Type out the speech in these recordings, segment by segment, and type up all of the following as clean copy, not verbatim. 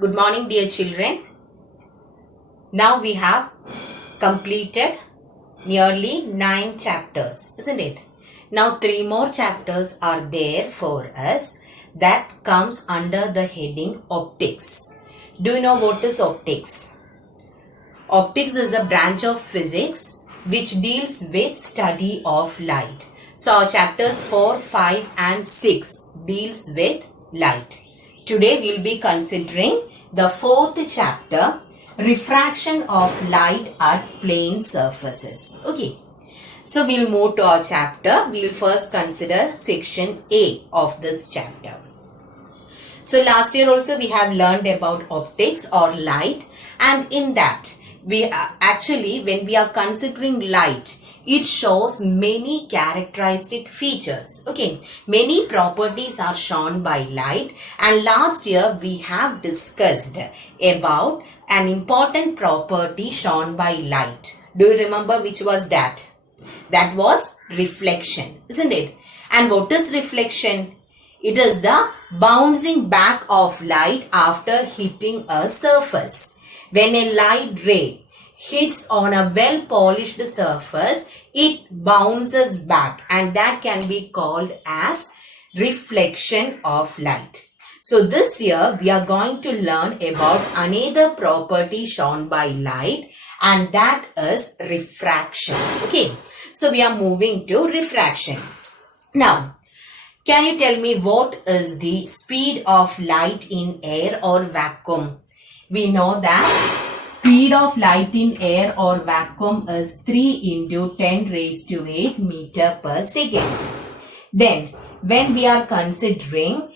Good morning, dear children. Now we have completed nearly 9 chapters, isn't it? Now 3 more chapters are there for us that comes under the heading optics. Do you know what is optics? Optics is a branch of physics which deals with study of light. So our chapters 4, 5 and 6 deals with light. Today we will be considering the 4th chapter, Refraction of light at plane surfaces. Okay. So we'll move to our chapter. We'll first consider section A of this chapter. So last year also we have learned about optics or light, and in that we actually, when we are considering light, it shows many characteristic features. Okay, many properties are shown by light, and last year we have discussed about an important property shown by light. Do you remember which was that? That was reflection, isn't it? And what is reflection? It is the bouncing back of light after hitting a surface. When a light ray hits on a well-polished surface, it bounces back, and that can be called as reflection of light. So this year we are going to learn about another property shown by light, and that is refraction. Okay, so we are moving to refraction. Now, can you tell me what is the speed of light in air or vacuum? We know that speed of light in air or vacuum is 3 into 10 raised to 8 meter per second. Then, when we are considering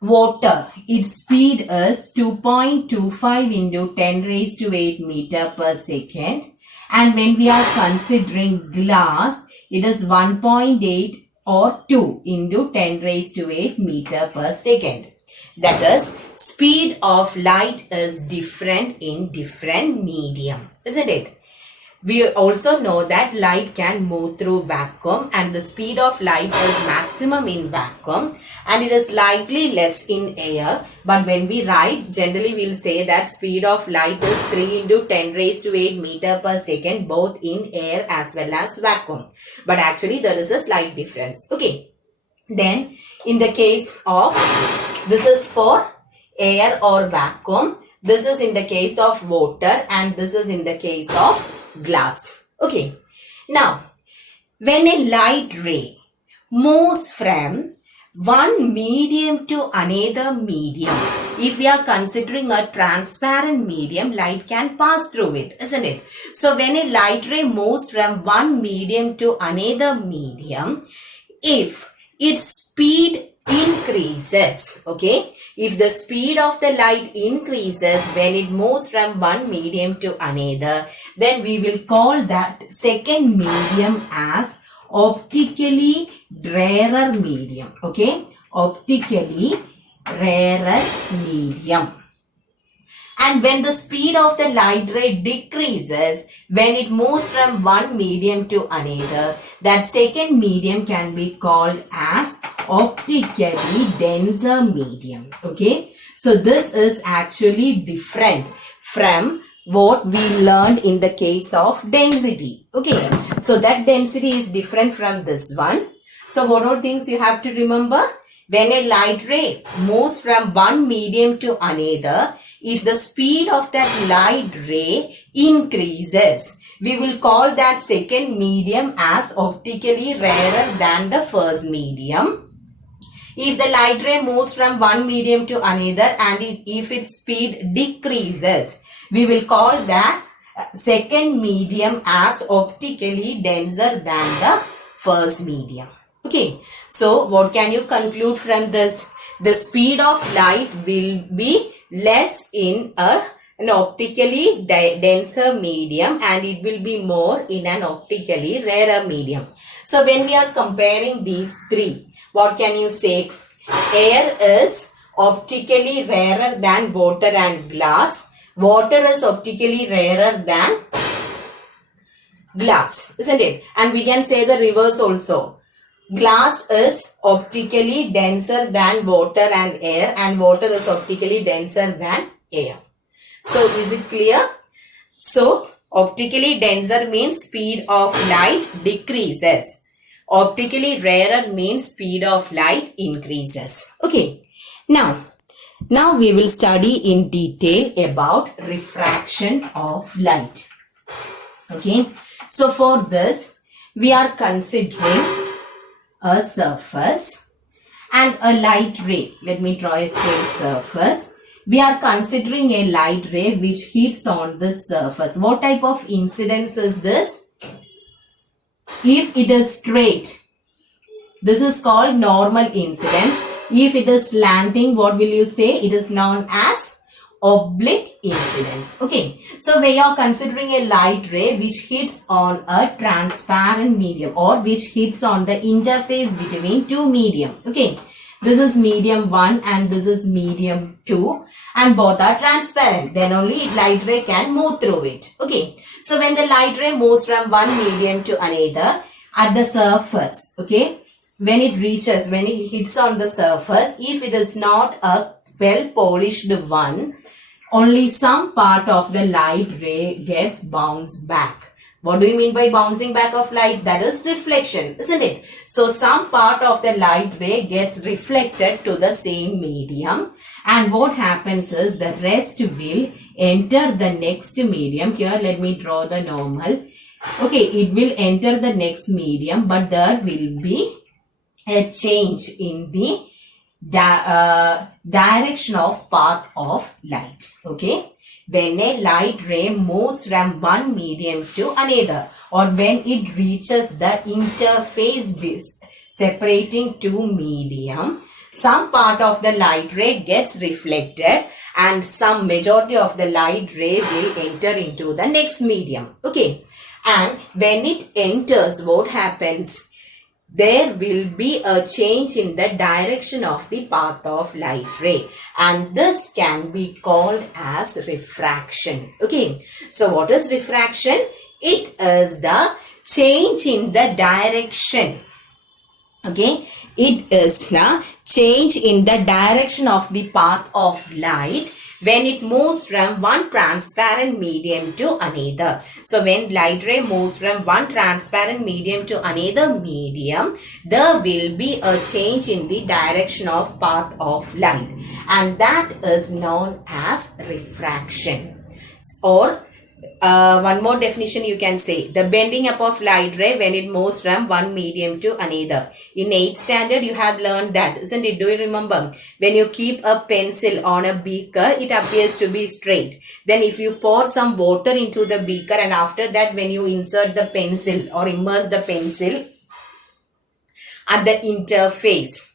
water, its speed is 2.25 into 10 raised to 8 meter per second. And when we are considering glass, it is 1.8 or 2 into 10 raised to 8 meter per second. That is, speed of light is different in different medium, isn't it? We also know that light can move through vacuum, and the speed of light is maximum in vacuum and it is slightly less in air. But when we write, generally we will say that speed of light is 3 into 10 raised to 8 meter per second, both in air as well as vacuum. But actually there is a slight difference. Okay. Then in the case of, this is for air or vacuum, this is in the case of water, and this is in the case of glass. Okay. Now, when a light ray moves from one medium to another medium, if we are considering a transparent medium, light can pass through it, isn't it? So when a light ray moves from one medium to another medium, if its speed increases, okay, if the speed of the light increases when it moves from one medium to another, then we will call that second medium as optically rarer medium. Okay, optically rarer medium. And when the speed of the light ray decreases when it moves from one medium to another, that second medium can be called as optically denser medium. Okay, so this is actually different from what we learned in the case of density. Okay, so that density is different from this one. So what are things you have to remember? When a light ray moves from one medium to another, if the speed of that light ray increases, we will call that second medium as optically rarer than the first medium. If the light ray moves from one medium to another and if its speed decreases, we will call that second medium as optically denser than the first medium. Okay, so what can you conclude from this? The speed of light will be less in an optically denser medium, and it will be more in an optically rarer medium. So when we are comparing these three, what can you say? Air is optically rarer than water and glass. Water is optically rarer than glass, isn't it? And we can say the reverse also. glass is optically denser than water and air, and water is optically denser than air. So is it clear? So optically denser means speed of light decreases. Optically rarer means speed of light increases. Okay. Now we will study in detail about refraction of light. Okay. So for this, we are considering a surface and a light ray. Let me draw a straight surface. We are considering a light ray which hits on this surface. What type of incidence is this? If it is straight, this is called normal incidence. If it is slanting, what will you say? It is known as oblique incidence. Okay. So we are considering a light ray which hits on a transparent medium, or which hits on the interface between two medium. Okay. This is medium 1 and this is medium 2, and both are transparent. Then only light ray can move through it. Okay. So when the light ray moves from one medium to another at the surface, okay, when it hits on the surface, if it is not a well polished one, only some part of the light ray gets bounced back. What do you mean by bouncing back of light? That is reflection, isn't it? So some part of the light ray gets reflected to the same medium, and what happens is the rest will enter the next medium. Here let me draw the normal. Okay, it will enter the next medium, but there will be a change in the direction of path of light. Okay, when a light ray moves from one medium to another, or when it reaches the interface separating two medium, some part of the light ray gets reflected and some majority of the light ray will enter into the next medium. Okay, and when it enters, what happens? There will be a change in the direction of the path of light ray, and this can be called as refraction. Okay, so what is refraction? It is the change in the direction. Okay, it is the change in the direction of the path of light when it moves from one transparent medium to another. So when light ray moves from one transparent medium to another medium, there will be a change in the direction of path of light, and that is known as refraction. Or one more definition you can say, the bending up of light ray when it moves from one medium to another. In 8th standard you have learned that, isn't it? Do you remember? When you keep a pencil on a beaker, it appears to be straight. Then if you pour some water into the beaker, and after that when you insert the pencil or immerse the pencil at the interface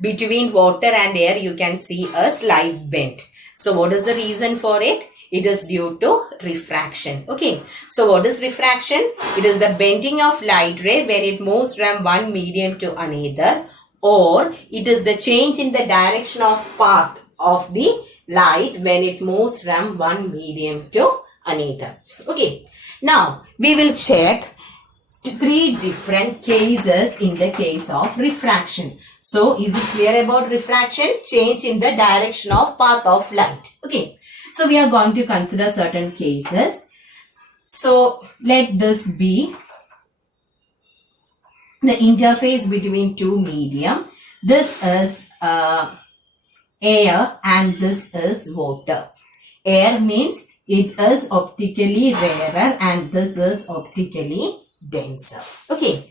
between water and air, you can see a slight bend. So what is the reason for it? It is due to refraction. Okay. So what is refraction? It is the bending of light ray when it moves from one medium to another, or it is the change in the direction of path of the light when it moves from one medium to another. Okay. Now we will check 3 different cases in the case of refraction. So is it clear about refraction? Change in the direction of path of light. Okay. So we are going to consider certain cases. So let this be the interface between two medium. This is air and this is water. Air means it is optically rarer and this is optically denser. Okay.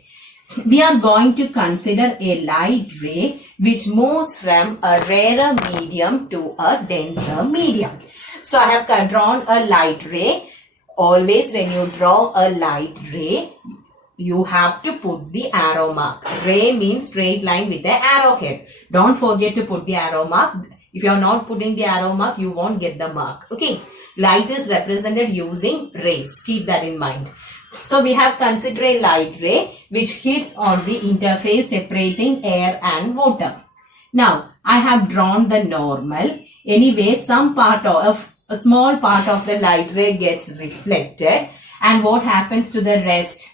We are going to consider a light ray which moves from a rarer medium to a denser medium. So I have drawn a light ray. Always when you draw a light ray, you have to put the arrow mark. Ray means straight line with the arrowhead. Don't forget to put the arrow mark. If you are not putting the arrow mark, you won't get the mark. Okay. Light is represented using rays. Keep that in mind. So we have considered a light ray which hits on the interface separating air and water. Now I have drawn the normal. Anyway, some part of a small part of the light ray gets reflected, and what happens to the rest?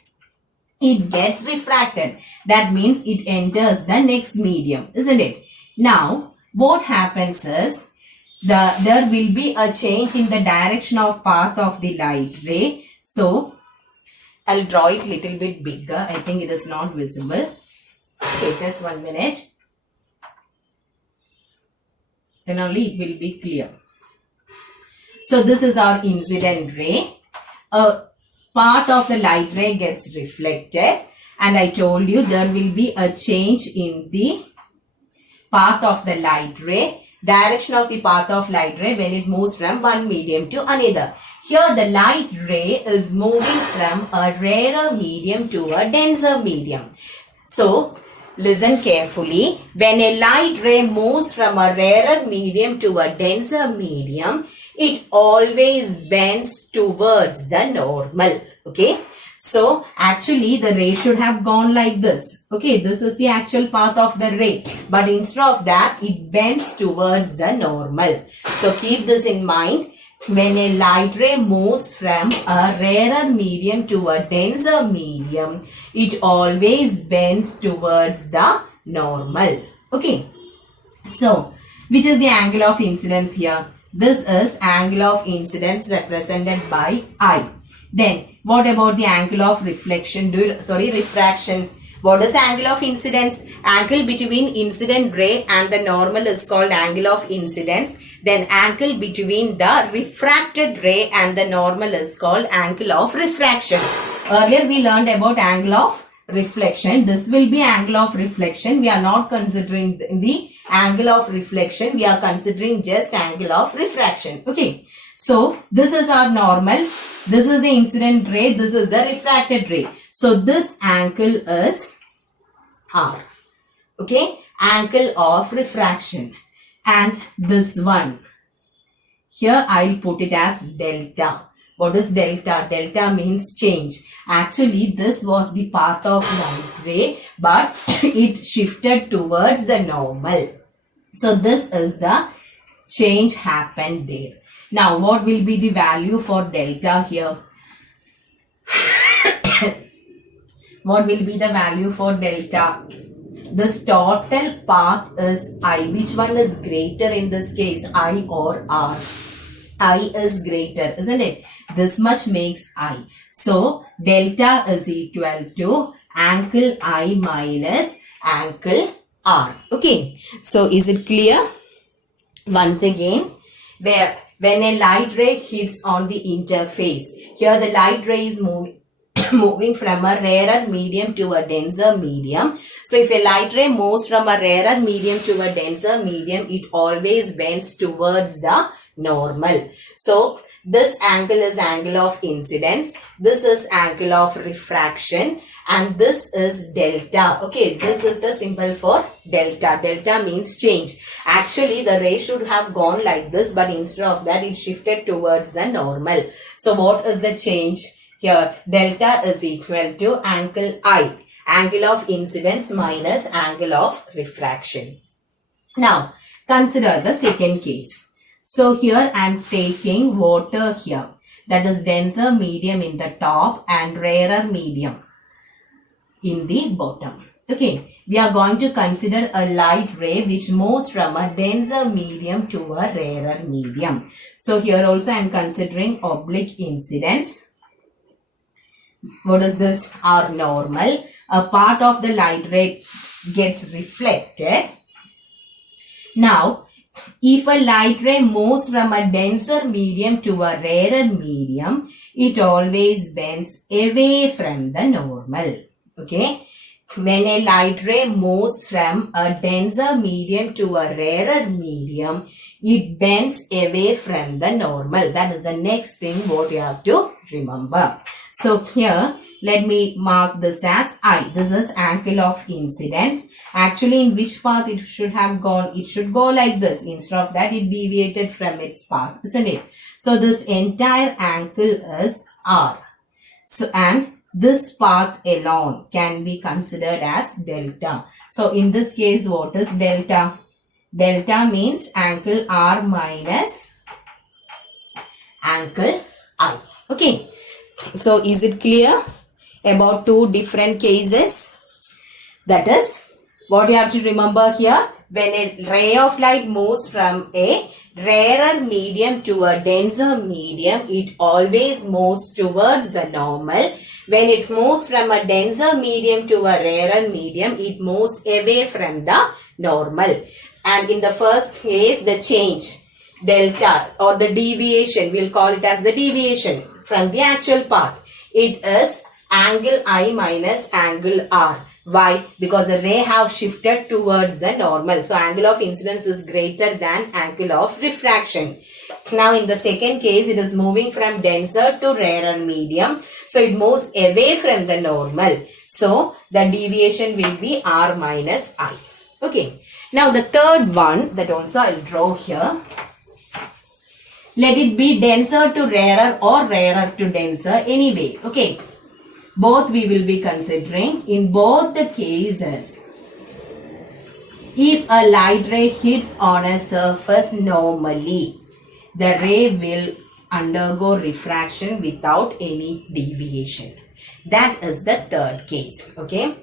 it gets refracted. That means it enters the next medium, isn't it? Now, what happens is, there will be a change in the direction of path of the light ray. So, I'll draw it little bit bigger. I think it is not visible. Okay, just 1 minute. Then only it will be clear. So, this is our incident ray. A part of the light ray gets reflected, and I told you there will be a change in the path of the light ray, direction of the path of light ray when it moves from one medium to another. Here the light ray is moving from a rarer medium to a denser medium. So, listen carefully. When a light ray moves from a rarer medium to a denser medium, it always bends towards the normal. Okay. So, actually the ray should have gone like this. Okay. This is the actual path of the ray. But instead of that, it bends towards the normal. So, keep this in mind. When a light ray moves from a rarer medium to a denser medium, it always bends towards the normal. Okay. So, which is the angle of incidence here? This is angle of incidence represented by I. Then, what about the angle of reflection? Refraction. What is angle of incidence? Angle between incident ray and the normal is called angle of incidence. Then angle between the refracted ray and the normal is called angle of refraction. Earlier we learned about angle of reflection. This will be angle of reflection. We are not considering the angle of reflection. We are considering just angle of refraction. Okay. So, this is our normal. This is the incident ray. This is the refracted ray. So, this angle is R. Okay. Angle of refraction. And this one. Here, I'll put it as delta. What is delta? Delta means change. Actually, this was the path of light ray, but it shifted towards the normal. So, this is the change happened there. Now, what will be the value for delta here? What will be the value for delta? This total path is I. Which one is greater in this case? I or R? I is greater, isn't it? This much makes I. So, delta is equal to angle I minus angle R. Okay. So, is it clear? Once again, when a light ray hits on the interface, here the light ray is moving from a rarer medium to a denser medium. So, if a light ray moves from a rarer medium to a denser medium, it always bends towards the normal. So, this angle is angle of incidence. This is angle of refraction. And this is delta. Okay, this is the symbol for delta. Delta means change. Actually, the ray should have gone like this, but instead of that, it shifted towards the normal. So, what is the change here? Delta is equal to angle I. Angle of incidence minus angle of refraction. Now, consider the second case. So, here I am taking water here. That is denser medium in the top and rarer medium in the bottom. Okay, we are going to consider a light ray which moves from a denser medium to a rarer medium. So, here also I am considering oblique incidence. What is this? Our normal. A part of the light ray gets reflected. Now, if a light ray moves from a denser medium to a rarer medium, it always bends away from the normal. Okay. When a light ray moves from a denser medium to a rarer medium, it bends away from the normal. That is the next thing what you have to remember. So here, let me mark this as I. This is angle of incidence. Actually, in which path it should have gone? It should go like this. Instead of that, it deviated from its path, isn't it? So, this entire angle is R. So, and this path alone can be considered as delta. So, in this case, what is delta? Delta means angle R minus angle I. Okay. So, is it clear? about two different cases. That is, what you have to remember here, when a ray of light moves from a rarer medium to a denser medium, it always moves towards the normal. When it moves from a denser medium to a rarer medium, it moves away from the normal. And in the first case, the change, delta or the deviation, we'll call it as the deviation from the actual path. It is angle I minus angle R. Why? Because the ray have shifted towards the normal. So angle of incidence is greater than angle of refraction. Now in the second case, it is moving from denser to rarer medium. So it moves away from the normal. So the deviation will be R minus I. Okay. Now the third one that also I'll draw here. Let it be denser to rarer or rarer to denser anyway. Okay. Both we will be considering. In both the cases, if a light ray hits on a surface normally, the ray will undergo refraction without any deviation. That is the third case. Okay.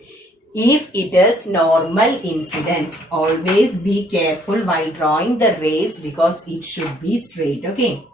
If it is normal incidence, always be careful while drawing the rays because it should be straight. Okay.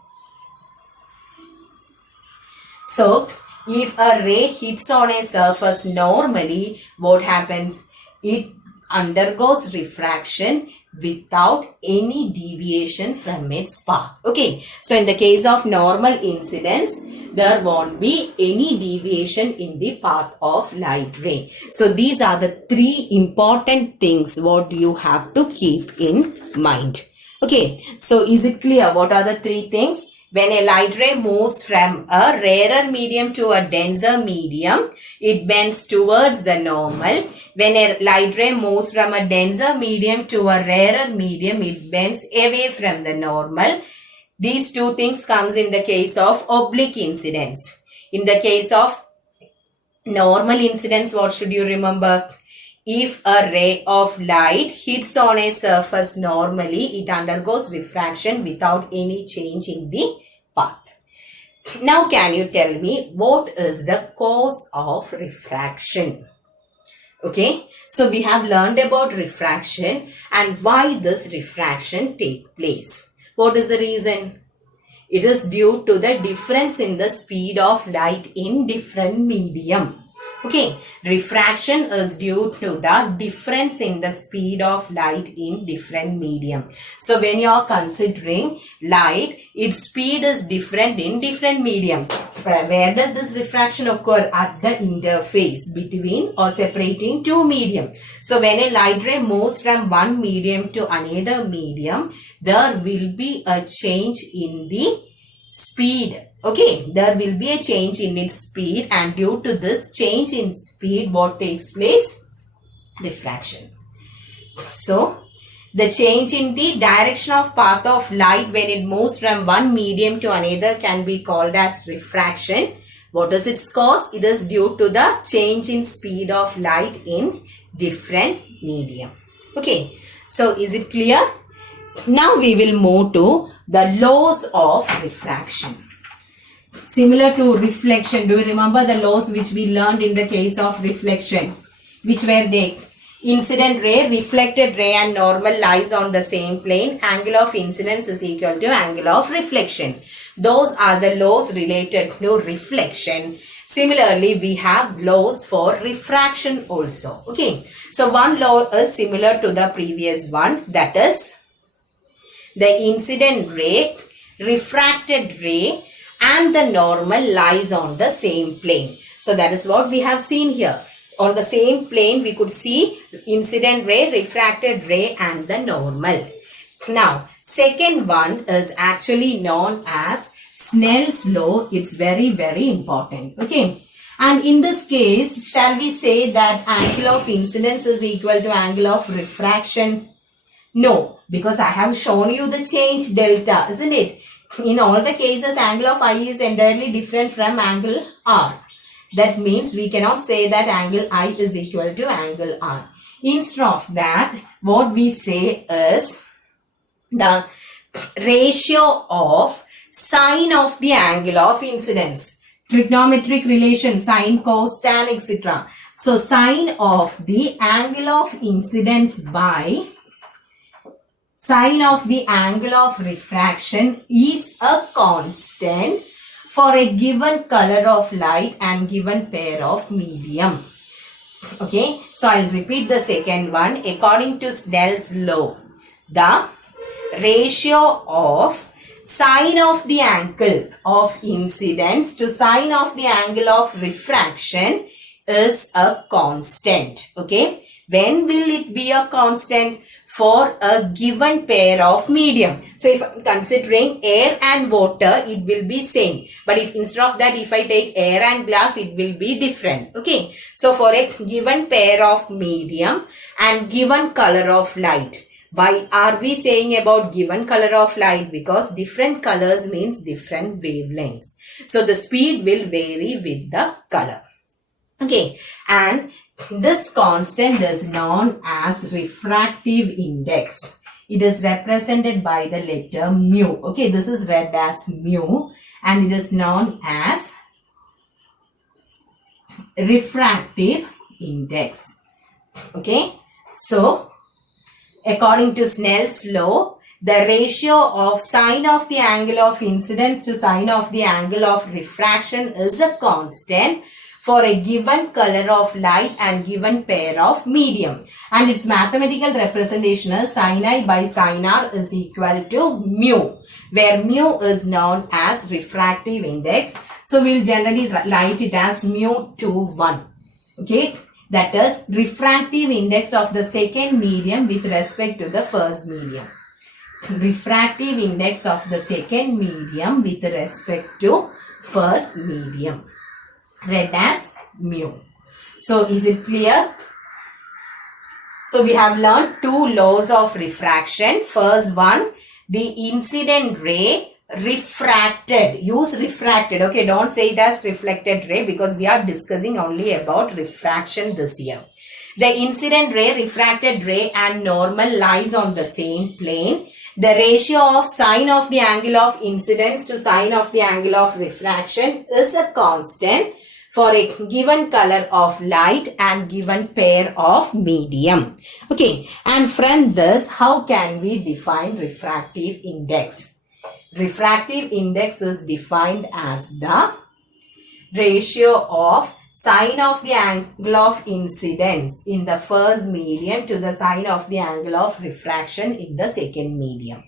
So, if a ray hits on a surface normally, what happens? It undergoes refraction without any deviation from its path. Okay. So, in the case of normal incidence, there won't be any deviation in the path of light ray. So, these are the three important things what you have to keep in mind. Okay. So, is it clear? What are the three things? When a light ray moves from a rarer medium to a denser medium, it bends towards the normal. When a light ray moves from a denser medium to a rarer medium, it bends away from the normal. These two things comes in the case of oblique incidence. In the case of normal incidence, what should you remember? If a ray of light hits on a surface normally, it undergoes refraction without any change in the path. Now, can you tell me what is the cause of refraction? Okay, so we have learned about refraction and why this refraction take place. What is the reason? It is due to the difference in the speed of light in different medium. Okay, refraction is due to the difference in the speed of light in different medium. So, when you are considering light, its speed is different in different medium. Where does this refraction occur? At the interface between or separating two medium. So, when a light ray moves from one medium to another medium, there will be a change in the speed. Okay, there will be a change in its speed, and due to this change in speed, what takes place? Refraction. So, the change in the direction of path of light when it moves from one medium to another can be called as refraction. What is its cause? It is due to the change in speed of light in different medium. Okay, so is it clear? Now we will move to the laws of refraction. Similar to reflection, do you remember the laws which we learned in the case of reflection? Which were they? Incident ray, reflected ray and normal lies on the same plane. Angle of incidence is equal to angle of reflection. Those are the laws related to reflection. Similarly, we have laws for refraction also. Okay. So, one law is similar to the previous one. That is, the incident ray, refracted ray and the normal lies on the same plane. So, that is what we have seen here. On the same plane, we could see incident ray, refracted ray and the normal. Now, second one is actually known as Snell's law. It's very, very important. Okay. And in this case, shall we say that angle of incidence is equal to angle of refraction? No, because I have shown you the change delta, isn't it? In all the cases, angle of I is entirely different from angle R. That means we cannot say that angle I is equal to angle R. Instead of that, what we say is the ratio of sine of the angle of incidence trigonometric relation, sine, cos, tan, etc. So sine of the angle of incidence by sine of the angle of refraction is a constant for a given color of light and given pair of medium. Okay, so I'll repeat the second one. According to Snell's law, the ratio of sine of the angle of incidence to sine of the angle of refraction is a constant. Okay, when will it be a constant? For a given pair of medium. So if I'm considering air and water, it will be same. But if instead of that, if I take air and glass, it will be different. Okay. So for a given pair of medium and given color of light. Why are we saying about given color of light? Because different colors means different wavelengths. So the speed will vary with the color. Okay. And this constant is known as refractive index. It is represented by the letter mu. Okay, this is read as mu and it is known as refractive index. Okay, so according to Snell's law, the ratio of sine of the angle of incidence to sine of the angle of refraction is a constant for a given color of light and given pair of medium. And its mathematical representation is sin I by sin R is equal to mu, where mu is known as refractive index. So we'll generally write it as mu 1. Okay, that is refractive index of the second medium with respect to the first medium. Refractive index of the second medium with respect to first medium, read as mu. So is it clear? So we have learned two laws of refraction. First one, the incident ray refracted. Use refracted. Okay, don't say it as reflected ray because we are discussing only about refraction this year. The incident ray, refracted ray and normal lies on the same plane. The ratio of sine of the angle of incidence to sine of the angle of refraction is a constant for a given color of light and given pair of medium. Okay, and from this, how can we define refractive index? Refractive index is defined as the ratio of sine of the angle of incidence in the first medium to the sine of the angle of refraction in the second medium.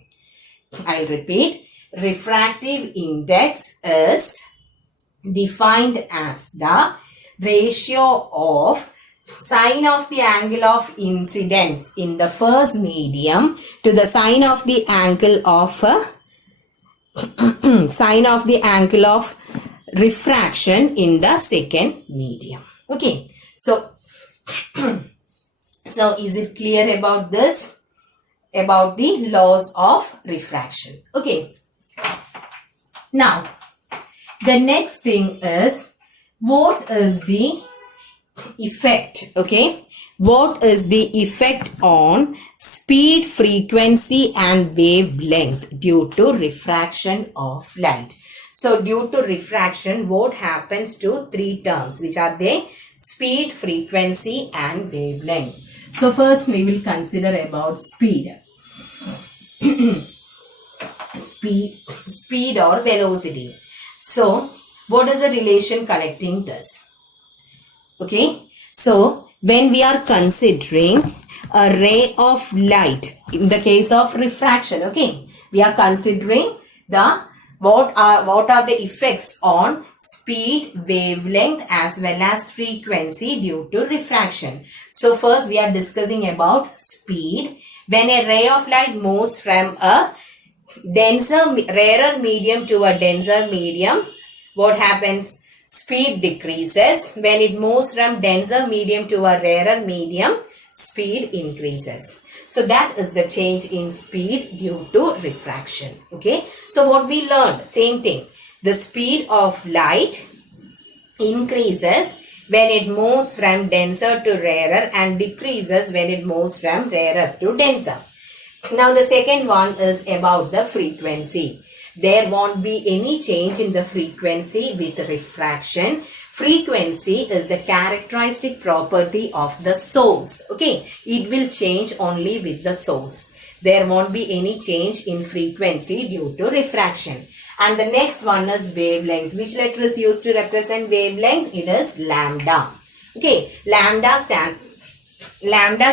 I repeat, refractive index is defined as the ratio of sine of the angle of incidence in the first medium to the sine of the angle of sine of the angle of refraction in the second medium. Okay, so so is it clear about this, about the laws of refraction? Okay, now the next thing is, what is the effect? Okay, what is the effect on speed, frequency and wavelength due to refraction of light? So due to refraction, what happens to three terms, which are they? Speed, frequency and wavelength. So first we will consider about speed. Speed or velocity. So what is the relation connecting this? Okay, so when we are considering a ray of light, in the case of refraction, okay, we are considering the what are the effects on speed, wavelength as well as frequency due to refraction. So first we are discussing about speed. When a ray of light moves from a rarer medium to a denser medium, what happens? Speed decreases. When it moves from denser medium to a rarer medium, speed increases. So that is the change in speed due to refraction. Okay. So what we learned, same thing. The speed of light increases when it moves from denser to rarer and decreases when it moves from rarer to denser. Now the second one is about the frequency. there won't be any change in the frequency with refraction. Frequency is the characteristic property of the source. Okay, it will change only with the source. There won't be any change in frequency due to refraction. And the next one is wavelength. Which letter is used to represent wavelength? It is lambda. Okay, lambda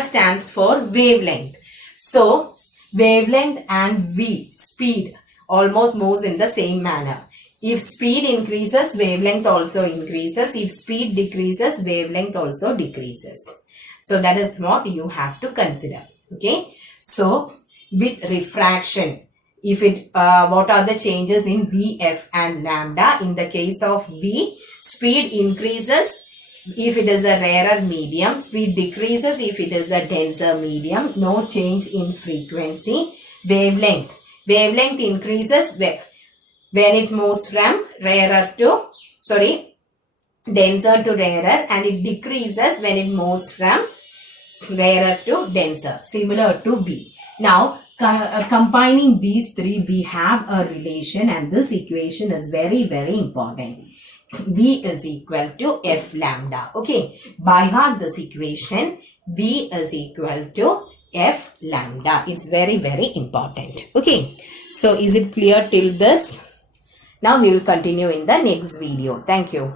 stands for wavelength. So, wavelength and v, speed, almost moves in the same manner. If speed increases, wavelength also increases. If speed decreases, wavelength also decreases. So, that is what you have to consider. Okay. So, with refraction, if it what are the changes in Vf and lambda? In the case of V, speed increases if it is a rarer medium, speed decreases if it is a denser medium, no change in frequency. Wavelength increases when it moves from denser to rarer, and it decreases when it moves from rarer to denser, similar to V. Now, combining these three, we have a relation, and this equation is very, very important. V is equal to F lambda. Okay, by heart this equation, V is equal to F lambda. It's very, very important. Okay, so is it clear till this? Now we will continue in the next video. Thank you.